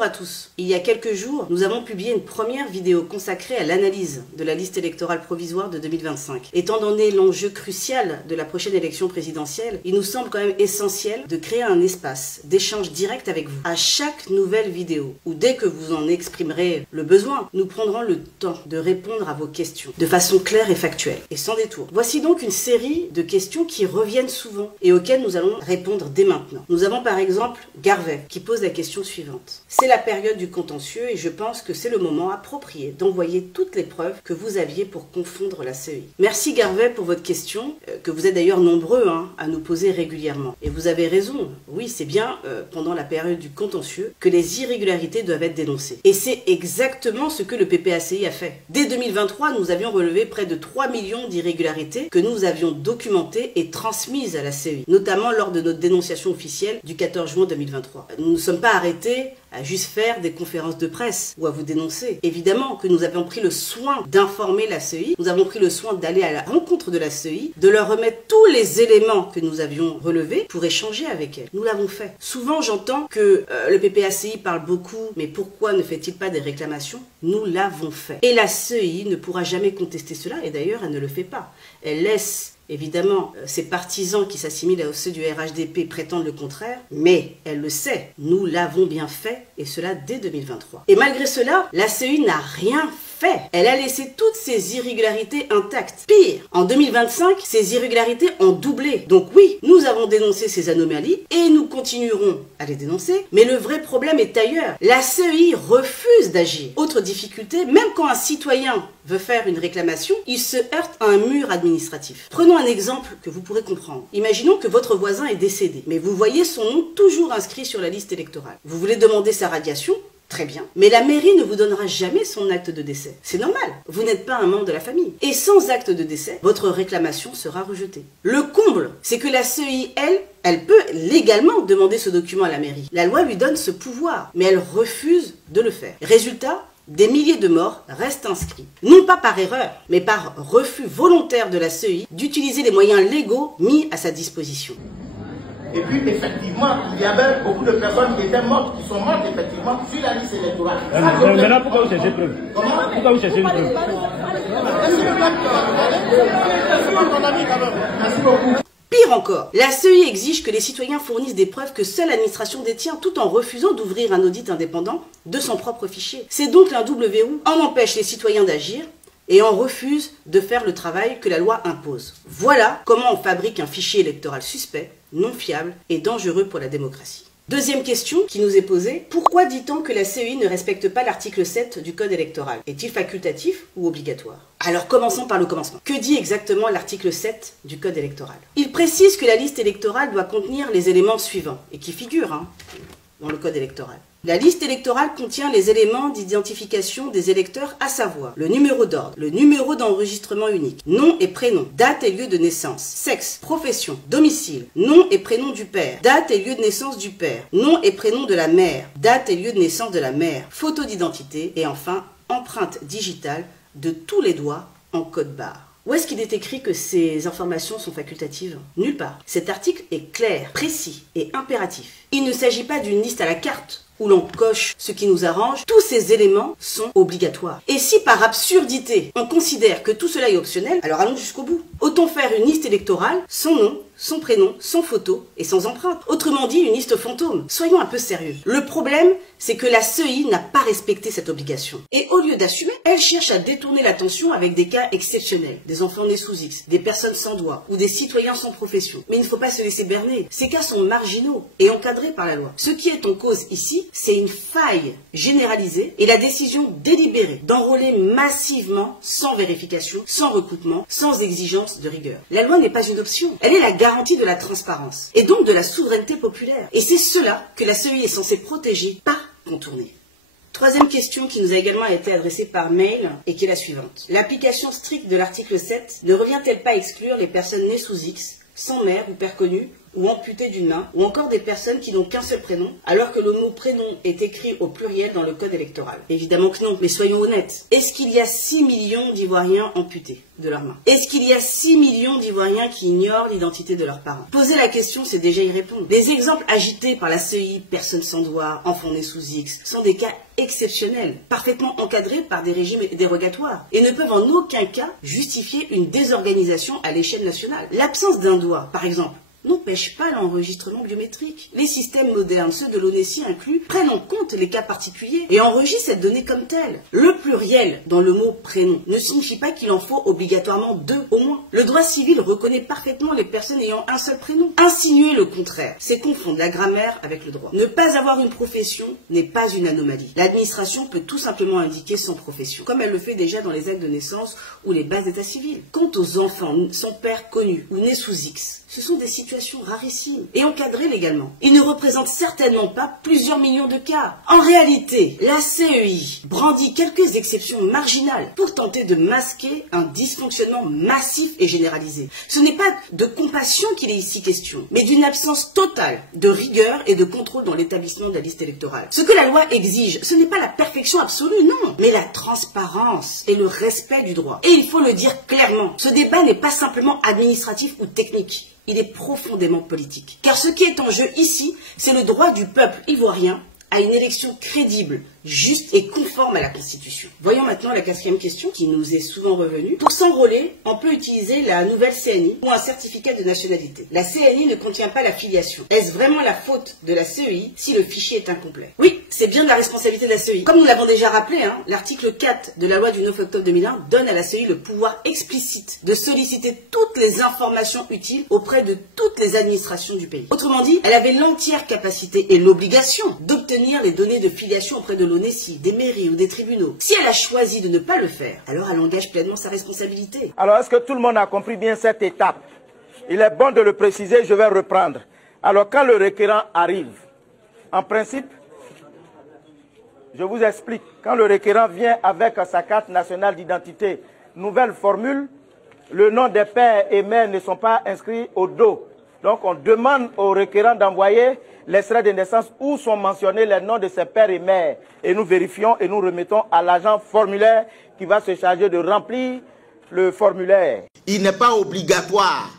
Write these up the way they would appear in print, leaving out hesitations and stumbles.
Bonjour à tous. Il y a quelques jours, nous avons publié une première vidéo consacrée à l'analyse de la liste électorale provisoire de 2025. Étant donné l'enjeu crucial de la prochaine élection présidentielle, il nous semble quand même essentiel de créer un espace d'échange direct avec vous. À chaque nouvelle vidéo, ou dès que vous en exprimerez le besoin, nous prendrons le temps de répondre à vos questions de façon claire et factuelle, et sans détour. Voici donc une série de questions qui reviennent souvent et auxquelles nous allons répondre dès maintenant. Nous avons par exemple Garvet qui pose la question suivante. C'est la période du contentieux et je pense que c'est le moment approprié d'envoyer toutes les preuves que vous aviez pour confondre la CEI. Merci Garvet pour votre question, que vous êtes d'ailleurs nombreux à nous poser régulièrement. Et vous avez raison, oui c'est bien pendant la période du contentieux que les irrégularités doivent être dénoncées. Et c'est exactement ce que le PPACI a fait. Dès 2023, nous avions relevé près de 3 millions d'irrégularités que nous avions documentées et transmises à la CEI, notamment lors de notre dénonciation officielle du 14 juin 2023. Nous ne nous sommes pas arrêtés à juste faire des conférences de presse ou à vous dénoncer. Évidemment que nous avons pris le soin d'informer la CEI, nous avons pris le soin d'aller à la rencontre de la CEI, de leur remettre tous les éléments que nous avions relevés pour échanger avec elle. Nous l'avons fait. Souvent j'entends que le PPACI parle beaucoup, mais pourquoi ne fait-il pas des réclamations? Nous l'avons fait. Et la CEI ne pourra jamais contester cela, et d'ailleurs elle ne le fait pas. Elle laisse évidemment, ces partisans qui s'assimilent à ceux du RHDP prétendent le contraire, mais elle le sait, nous l'avons bien fait, et cela dès 2023. Et malgré cela, la CEI n'a rien fait. Elle a laissé toutes ces irrégularités intactes. Pire, en 2025, ces irrégularités ont doublé. Donc oui, nous avons dénoncé ces anomalies, et nous continuerons à les dénoncer, mais le vrai problème est ailleurs. La CEI refuse d'agir. Autre difficulté, même quand un citoyen veut faire une réclamation, il se heurte à un mur administratif. Prenons un exemple que vous pourrez comprendre. Imaginons que votre voisin est décédé, mais vous voyez son nom toujours inscrit sur la liste électorale. Vous voulez demander sa radiation? Très bien. Mais la mairie ne vous donnera jamais son acte de décès. C'est normal. Vous n'êtes pas un membre de la famille. Et sans acte de décès, votre réclamation sera rejetée. Le comble, c'est que la CEI, elle peut légalement demander ce document à la mairie. La loi lui donne ce pouvoir, mais elle refuse de le faire. Résultat, des milliers de morts restent inscrits. Non pas par erreur, mais par refus volontaire de la CEI d'utiliser les moyens légaux mis à sa disposition. Et puis, effectivement, il y avait beaucoup de personnes qui étaient mortes, qui sont mortes, effectivement, sur la liste électorale. Maintenant, pourquoi vous cherchez une preuve? Comment? Pourquoi vous cherchez une preuve? Merci beaucoup. Pire encore, la CEI exige que les citoyens fournissent des preuves que seule l'administration détient tout en refusant d'ouvrir un audit indépendant de son propre fichier. C'est donc un double verrou. On empêche les citoyens d'agir et on refuse de faire le travail que la loi impose. Voilà comment on fabrique un fichier électoral suspect, non fiable et dangereux pour la démocratie. Deuxième question qui nous est posée, pourquoi dit-on que la CEI ne respecte pas l'article 7 du Code électoral? Est-il facultatif ou obligatoire? Alors commençons par le commencement. Que dit exactement l'article 7 du Code électoral? Il précise que la liste électorale doit contenir les éléments suivants, et qui figurent dans le Code électoral. La liste électorale contient les éléments d'identification des électeurs, à savoir le numéro d'ordre, le numéro d'enregistrement unique, nom et prénom, date et lieu de naissance, sexe, profession, domicile, nom et prénom du père, date et lieu de naissance du père, nom et prénom de la mère, date et lieu de naissance de la mère, photo d'identité et enfin empreinte digitale de tous les doigts en code barre. Où est-ce qu'il est écrit que ces informations sont facultatives? Nulle part. Cet article est clair, précis et impératif. Il ne s'agit pas d'une liste à la carte où l'on coche ce qui nous arrange. Tous ces éléments sont obligatoires. Et si par absurdité, on considère que tout cela est optionnel, alors allons jusqu'au bout. Autant faire une liste électorale, son nom, son prénom, sans photo et sans empreinte. Autrement dit, une liste fantôme. Soyons un peu sérieux. Le problème, c'est que la CEI n'a pas respecté cette obligation. Et au lieu d'assumer, elle cherche à détourner l'attention avec des cas exceptionnels. Des enfants nés sous X, des personnes sans doigts ou des citoyens sans profession. Mais il ne faut pas se laisser berner. Ces cas sont marginaux et encadrés par la loi. Ce qui est en cause ici, c'est une faille généralisée et la décision délibérée d'enrôler massivement, sans vérification, sans recoupement, sans exigence de rigueur. La loi n'est pas une option. Elle est la garantie de la transparence et donc de la souveraineté populaire. Et c'est cela que la CEI est censée protéger, pas contourner. Troisième question qui nous a également été adressée par mail et qui est la suivante. L'application stricte de l'article 7 ne revient-elle pas à exclure les personnes nées sous X, sans mère ou père connu, ou amputés d'une main, ou encore des personnes qui n'ont qu'un seul prénom, alors que le mot prénom est écrit au pluriel dans le code électoral? Évidemment que non, mais soyons honnêtes. Est-ce qu'il y a 6 millions d'Ivoiriens amputés de leurs mains? Est-ce qu'il y a 6 millions d'Ivoiriens qui ignorent l'identité de leurs parents? Poser la question, c'est déjà y répondre. Les exemples agités par la CEI, personnes sans doigt, enfants nés sous X, sont des cas exceptionnels, parfaitement encadrés par des régimes dérogatoires, et ne peuvent en aucun cas justifier une désorganisation à l'échelle nationale. L'absence d'un doigt, par exemple, n'empêche pas l'enregistrement biométrique. Les systèmes modernes, ceux de l'ONESI inclus, prennent en compte les cas particuliers et enregistrent cette donnée comme telle. Le pluriel dans le mot prénom ne signifie pas qu'il en faut obligatoirement 2 au moins. Le droit civil reconnaît parfaitement les personnes ayant un seul prénom. Insinuer le contraire, c'est confondre la grammaire avec le droit. Ne pas avoir une profession n'est pas une anomalie. L'administration peut tout simplement indiquer son profession, comme elle le fait déjà dans les actes de naissance ou les bases d'état civil. Quant aux enfants sans père connu ou nés sous X, ce sont des situations rarissimes et encadrées légalement. Ils ne représentent certainement pas plusieurs millions de cas. En réalité, la CEI brandit quelques exceptions marginales pour tenter de masquer un dysfonctionnement massif et généralisé. Ce n'est pas de compassion qu'il est ici question, mais d'une absence totale de rigueur et de contrôle dans l'établissement de la liste électorale. Ce que la loi exige, ce n'est pas la perfection absolue, non, mais la transparence et le respect du droit. Et il faut le dire clairement, ce débat n'est pas simplement administratif ou technique. Il est profondément politique. Car ce qui est en jeu ici, c'est le droit du peuple ivoirien à une élection crédible, juste et conforme à la Constitution. Voyons maintenant la 4e question qui nous est souvent revenue. Pour s'enrôler, on peut utiliser la nouvelle CNI ou un certificat de nationalité. La CNI ne contient pas la filiation. Est-ce vraiment la faute de la CEI si le fichier est incomplet? Oui, c'est bien de la responsabilité de la CEI. Comme nous l'avons déjà rappelé, l'article 4 de la loi du 9 octobre 2001 donne à la CEI le pouvoir explicite de solliciter toutes les informations utiles auprès de toutes les administrations du pays. Autrement dit, elle avait l'entière capacité et l'obligation d'obtenir les données de filiation auprès de l'ONESI, des mairies ou des tribunaux. Si elle a choisi de ne pas le faire, alors elle engage pleinement sa responsabilité. Alors, est-ce que tout le monde a compris bien cette étape? Il est bon de le préciser, je vais reprendre. Alors, quand le requérant arrive, en principe, je vous explique, quand le requérant vient avec sa carte nationale d'identité, nouvelle formule, le nom des pères et mères ne sont pas inscrits au dos. Donc, on demande au requérant d'envoyer l'extrait de naissance où sont mentionnés les noms de ses pères et mères. Et nous vérifions et nous remettons à l'agent formulaire qui va se charger de remplir le formulaire. Il n'est pas obligatoire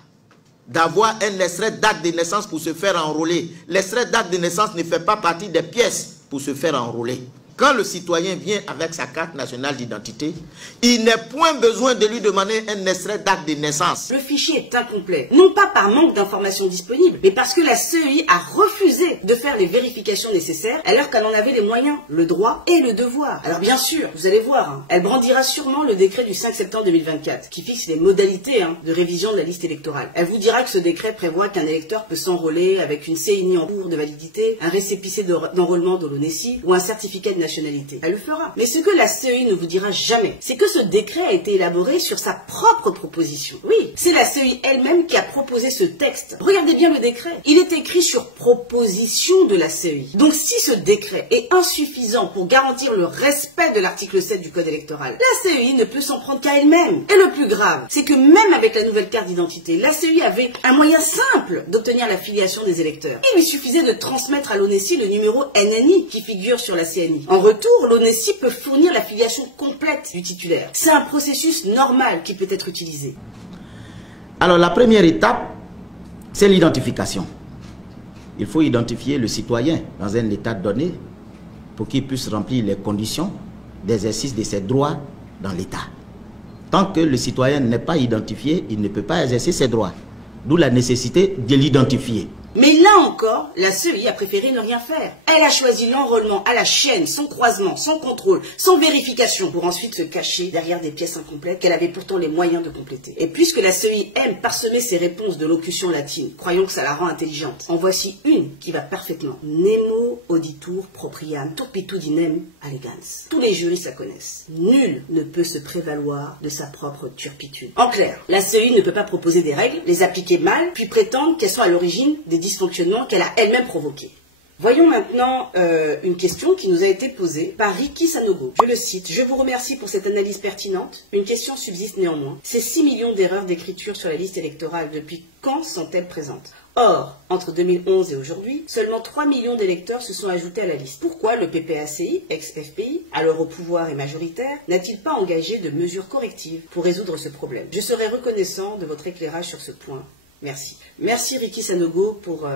d'avoir un extrait d'acte de naissance pour se faire enrôler. L'extrait d'acte de naissance ne fait pas partie des pièces pour se faire enrôler. Quand le citoyen vient avec sa carte nationale d'identité, il n'est point besoin de lui demander un extrait d'acte de naissance. Le fichier est incomplet, non pas par manque d'informations disponibles, mais parce que la CEI a refusé de faire les vérifications nécessaires alors qu'elle en avait les moyens, le droit et le devoir. Alors bien sûr, vous allez voir, elle brandira sûrement le décret du 5 septembre 2024 qui fixe les modalités de révision de la liste électorale. Elle vous dira que ce décret prévoit qu'un électeur peut s'enrôler avec une CNI en cours de validité, un récépissé d'enrôlement de l'ONESI ou un certificat de nationalité. Elle le fera. Mais ce que la CEI ne vous dira jamais, c'est que ce décret a été élaboré sur sa propre proposition. Oui, c'est la CEI elle-même qui a proposé ce texte. Regardez bien le décret. Il est écrit sur proposition de la CEI. Donc si ce décret est insuffisant pour garantir le respect de l'article 7 du Code électoral, la CEI ne peut s'en prendre qu'à elle-même. Et le plus grave, c'est que même avec la nouvelle carte d'identité, la CEI avait un moyen simple d'obtenir la filiation des électeurs. Il lui suffisait de transmettre à l'ONESI le numéro NNI qui figure sur la CNI. En retour, l'ONESI peut fournir la filiation complète du titulaire. C'est un processus normal qui peut être utilisé. Alors la première étape, c'est l'identification. Il faut identifier le citoyen dans un état donné pour qu'il puisse remplir les conditions d'exercice de ses droits dans l'État. Tant que le citoyen n'est pas identifié, il ne peut pas exercer ses droits. D'où la nécessité de l'identifier. Mais là encore, la CEI a préféré ne rien faire. Elle a choisi l'enrôlement à la chaîne, sans croisement, sans contrôle, sans vérification, pour ensuite se cacher derrière des pièces incomplètes qu'elle avait pourtant les moyens de compléter. Et puisque la CEI aime parsemer ses réponses de locution latine, croyons que ça la rend intelligente, en voici une qui va parfaitement. Nemo auditur propriam turpitudinem allegans. Tous les juristes la connaissent. Nul ne peut se prévaloir de sa propre turpitude. En clair, la CEI ne peut pas proposer des règles, les appliquer mal, puis prétendre qu'elles sont à l'origine des dysfonctionnements qu'elle a elle-même provoqués. Voyons maintenant une question qui nous a été posée par Ricky Sanogo. Je le cite, « Je vous remercie pour cette analyse pertinente. Une question subsiste néanmoins. Ces 6 millions d'erreurs d'écriture sur la liste électorale, depuis quand sont-elles présentes ? Or, entre 2011 et aujourd'hui, seulement 3 millions d'électeurs se sont ajoutés à la liste. Pourquoi le PPACI, ex-FPI, alors au pouvoir et majoritaire, n'a-t-il pas engagé de mesures correctives pour résoudre ce problème? Je serai reconnaissant de votre éclairage sur ce point. Merci. Merci Ricky Sanogo pour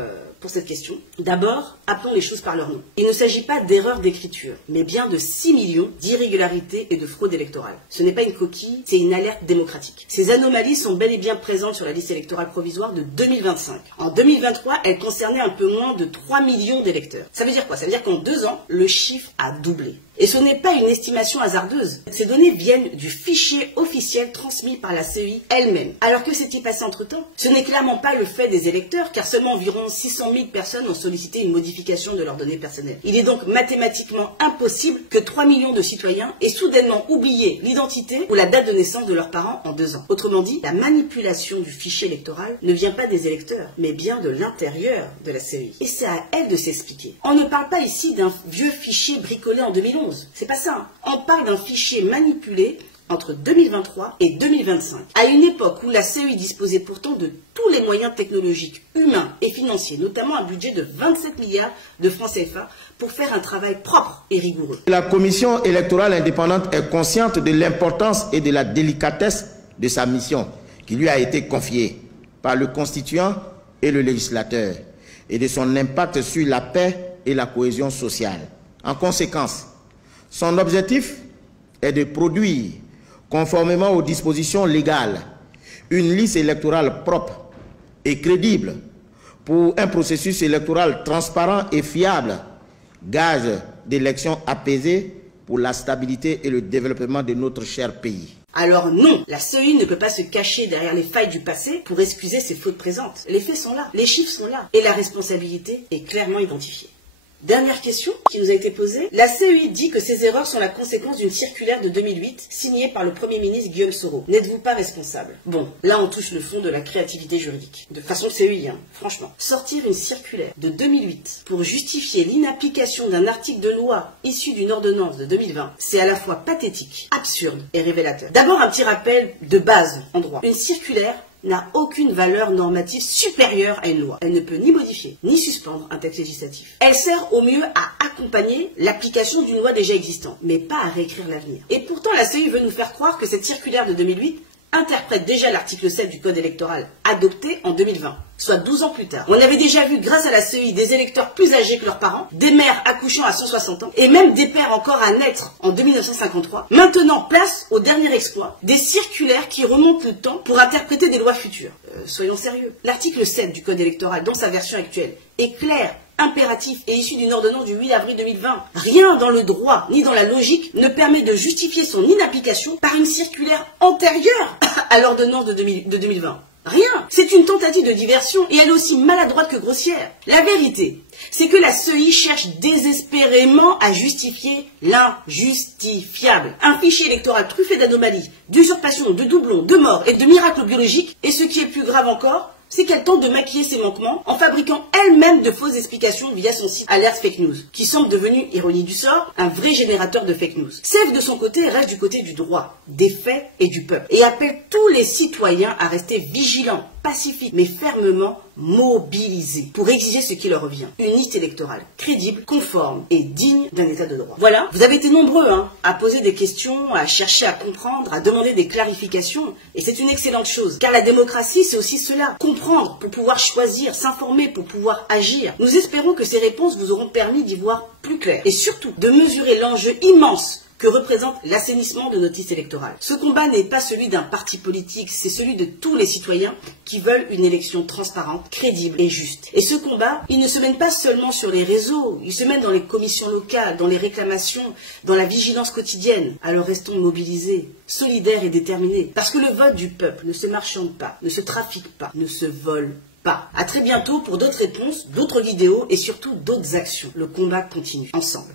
cette question. D'abord, appelons les choses par leur nom. Il ne s'agit pas d'erreur d'écriture, mais bien de 6 millions d'irrégularités et de fraude électorale. Ce n'est pas une coquille, c'est une alerte démocratique. Ces anomalies sont bel et bien présentes sur la liste électorale provisoire de 2025. En 2023, elles concernaient un peu moins de 3 millions d'électeurs. Ça veut dire quoi? Ça veut dire qu'en 2 ans, le chiffre a doublé. Et ce n'est pas une estimation hasardeuse. Ces données viennent du fichier officiel transmis par la CEI elle-même. Alors que s'est-il passé entre-temps? Ce n'est clairement pas le fait des électeurs, car seulement environ 600 000 personnes ont sollicité une modification de leurs données personnelles. Il est donc mathématiquement impossible que 3 millions de citoyens aient soudainement oublié l'identité ou la date de naissance de leurs parents en 2 ans. Autrement dit, la manipulation du fichier électoral ne vient pas des électeurs, mais bien de l'intérieur de la CEI. Et c'est à elle de s'expliquer. On ne parle pas ici d'un vieux fichier bricolé en 2011. C'est pas ça. On parle d'un fichier manipulé entre 2023 et 2025, à une époque où la CEI disposait pourtant de tous les moyens technologiques, humains et financiers, notamment un budget de 27 milliards de francs CFA pour faire un travail propre et rigoureux. La Commission électorale indépendante est consciente de l'importance et de la délicatesse de sa mission qui lui a été confiée par le constituant et le législateur et de son impact sur la paix et la cohésion sociale. En conséquence, son objectif est de produire, conformément aux dispositions légales, une liste électorale propre et crédible pour un processus électoral transparent et fiable, gage d'élections apaisées pour la stabilité et le développement de notre cher pays. Alors non, la CEI ne peut pas se cacher derrière les failles du passé pour excuser ses fautes présentes. Les faits sont là, les chiffres sont là, et la responsabilité est clairement identifiée. Dernière question qui nous a été posée. La CEI dit que ces erreurs sont la conséquence d'une circulaire de 2008 signée par le Premier ministre Guillaume Soro. N'êtes-vous pas responsable? Bon, là on touche le fond de la créativité juridique. De façon CEI, franchement. Sortir une circulaire de 2008 pour justifier l'inapplication d'un article de loi issu d'une ordonnance de 2020, c'est à la fois pathétique, absurde et révélateur. D'abord un petit rappel de base en droit. Une circulaire n'a aucune valeur normative supérieure à une loi. Elle ne peut ni modifier, ni suspendre un texte législatif. Elle sert au mieux à accompagner l'application d'une loi déjà existante, mais pas à réécrire l'avenir. Et pourtant, la CEI veut nous faire croire que cette circulaire de 2008 interprète déjà l'article 7 du Code électoral adopté en 2020, soit 12 ans plus tard. On avait déjà vu, grâce à la CEI, des électeurs plus âgés que leurs parents, des mères accouchant à 160 ans, et même des pères encore à naître en 1953. Maintenant, place au dernier exploit, des circulaires qui remontent le temps pour interpréter des lois futures. Soyons sérieux. L'article 7 du Code électoral, dans sa version actuelle, est clair, impératif et issu d'une ordonnance du 8 avril 2020. Rien dans le droit ni dans la logique ne permet de justifier son inapplication par une circulaire antérieure à l'ordonnance de 2020. Rien. C'est une tentative de diversion et elle est aussi maladroite que grossière. La vérité, c'est que la CEI cherche désespérément à justifier l'injustifiable. Un fichier électoral truffé d'anomalies, d'usurpations, de doublons, de morts et de miracles biologiques. Et ce qui est plus grave encore, c'est qu'elle tente de maquiller ses manquements en fabriquant elle-même de fausses explications via son site Alert Fake News, qui semble devenu, ironie du sort, un vrai générateur de fake news. CEF, de son côté, reste du côté du droit, des faits et du peuple, et appelle tous les citoyens à rester vigilants, pacifiques, mais fermement mobilisés pour exiger ce qui leur revient. Une liste électorale crédible, conforme et digne d'un état de droit. Voilà, vous avez été nombreux à poser des questions, à chercher à comprendre, à demander des clarifications, et c'est une excellente chose, car la démocratie, c'est aussi cela, comprendre pour pouvoir choisir, s'informer pour pouvoir agir. Nous espérons que ces réponses vous auront permis d'y voir plus clair, et surtout de mesurer l'enjeu immense que représente l'assainissement de notre liste électorale. Ce combat n'est pas celui d'un parti politique, c'est celui de tous les citoyens qui veulent une élection transparente, crédible et juste. Et ce combat, il ne se mène pas seulement sur les réseaux, il se mène dans les commissions locales, dans les réclamations, dans la vigilance quotidienne. Alors restons mobilisés, solidaires et déterminés, parce que le vote du peuple ne se marchande pas, ne se trafique pas, ne se vole pas. À très bientôt pour d'autres réponses, d'autres vidéos et surtout d'autres actions. Le combat continue, ensemble.